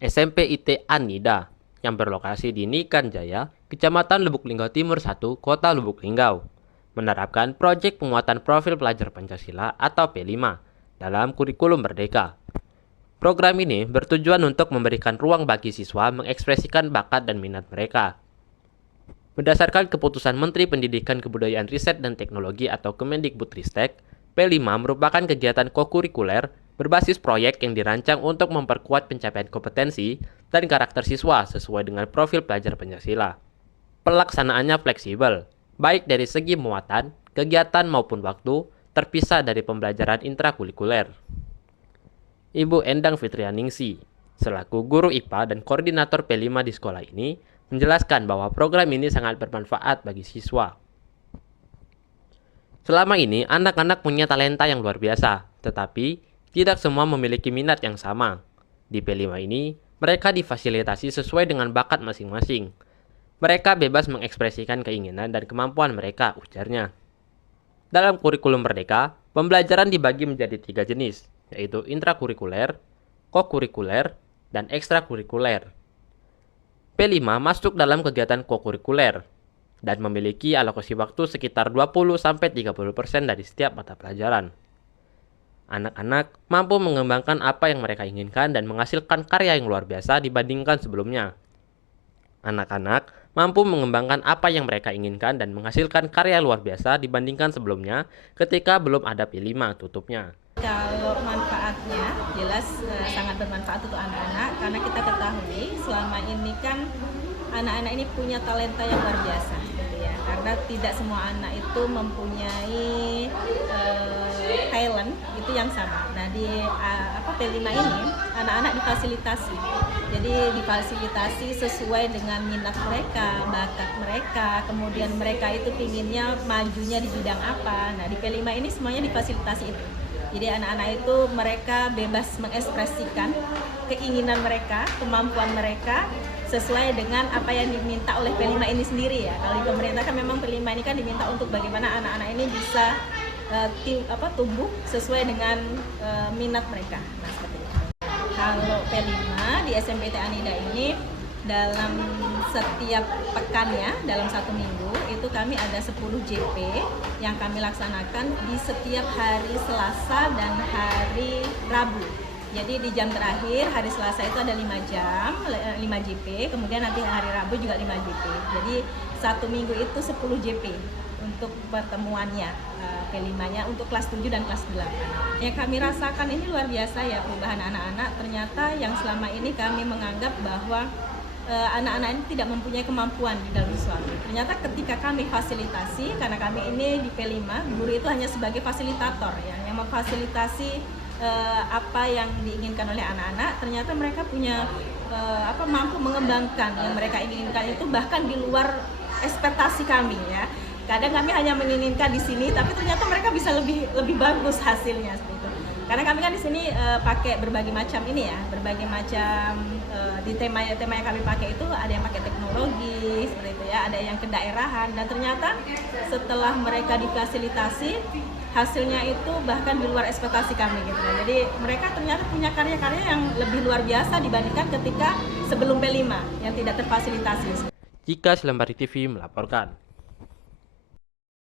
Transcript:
SMP IT Anida yang berlokasi di Nikan Jaya, Kecamatan Lubuk Linggau Timur 1, Kota Lubuk Linggau, menerapkan proyek penguatan profil pelajar Pancasila atau P5 dalam kurikulum Merdeka. Program ini bertujuan untuk memberikan ruang bagi siswa mengekspresikan bakat dan minat mereka. Berdasarkan keputusan Menteri Pendidikan Kebudayaan Riset dan Teknologi atau Kemendikbudristek, P5 merupakan kegiatan kokurikuler berbasis proyek yang dirancang untuk memperkuat pencapaian kompetensi dan karakter siswa sesuai dengan profil pelajar Pancasila. Pelaksanaannya fleksibel, baik dari segi muatan, kegiatan maupun waktu, terpisah dari pembelajaran intrakurikuler. Ibu Endang Fitrianingsi, selaku guru IPA dan koordinator P5 di sekolah ini, menjelaskan bahwa program ini sangat bermanfaat bagi siswa. Selama ini, anak-anak punya talenta yang luar biasa, tetapi tidak semua memiliki minat yang sama. Di P5 ini, mereka difasilitasi sesuai dengan bakat masing-masing. Mereka bebas mengekspresikan keinginan dan kemampuan mereka, ujarnya. Dalam kurikulum Merdeka, pembelajaran dibagi menjadi 3 jenis, yaitu intrakurikuler, kokurikuler, dan ekstrakurikuler. P5 masuk dalam kegiatan kokurikuler dan memiliki alokasi waktu sekitar 20-30% dari setiap mata pelajaran. Anak-anak mampu mengembangkan apa yang mereka inginkan dan menghasilkan karya yang luar biasa dibandingkan sebelumnya. Anak-anak mampu mengembangkan apa yang mereka inginkan dan menghasilkan karya luar biasa dibandingkan sebelumnya ketika belum ada P5 tutupnya. Kalau manfaatnya jelas sangat bermanfaat untuk anak-anak karena kita ketahui selama ini kan anak-anak ini punya talenta yang luar biasa gitu ya. Karena tidak semua anak itu mempunyai talent itu yang sama. Nah di P5 ini anak-anak difasilitasi. Jadi difasilitasi sesuai dengan minat mereka, bakat mereka, kemudian mereka itu pinginnya majunya di bidang apa. Nah di P5 ini semuanya difasilitasi itu. Jadi anak-anak itu mereka bebas mengekspresikan keinginan mereka, kemampuan mereka sesuai dengan apa yang diminta oleh P5 ini sendiri ya. Kalau di pemerintah kan memang P5 ini kan diminta untuk bagaimana anak-anak ini bisa tumbuh sesuai dengan minat mereka. Nah seperti itu. Kalau P5 di SMPT Anida ini dalam setiap pekannya, dalam 1 minggu itu kami ada 10 JP yang kami laksanakan di setiap hari Selasa dan hari Rabu. Jadi di jam terakhir hari Selasa itu ada 5 jam, 5 JP, kemudian nanti hari Rabu juga 5 JP. Jadi 1 minggu itu 10 JP untuk pertemuannya, P5-nya untuk kelas 7 dan kelas 8. Yang kami rasakan ini luar biasa ya perubahan anak-anak. Ternyata yang selama ini kami menganggap bahwa anak-anak ini tidak mempunyai kemampuan di dalam sesuatu. Ternyata ketika kami fasilitasi, karena kami ini di P5, guru itu hanya sebagai fasilitator ya, yang memfasilitasi apa yang diinginkan oleh anak-anak. Ternyata mereka punya mampu mengembangkan yang mereka inginkan itu bahkan di luar ekspektasi kami ya. Kadang kami hanya menginginkan di sini, tapi ternyata mereka bisa lebih bagus hasilnya seperti itu. Karena kami kan di sini pakai berbagai macam ini ya, berbagai macam di tema yang kami pakai itu ada yang pakai teknologi seperti itu ya, ada yang kedaerahan, dan ternyata setelah mereka difasilitasi hasilnya itu bahkan di luar ekspektasi kami gitu. Jadi mereka ternyata punya karya-karya yang lebih luar biasa dibandingkan ketika sebelum P5 yang tidak terfasilitasi. Jika Selembari TV melaporkan.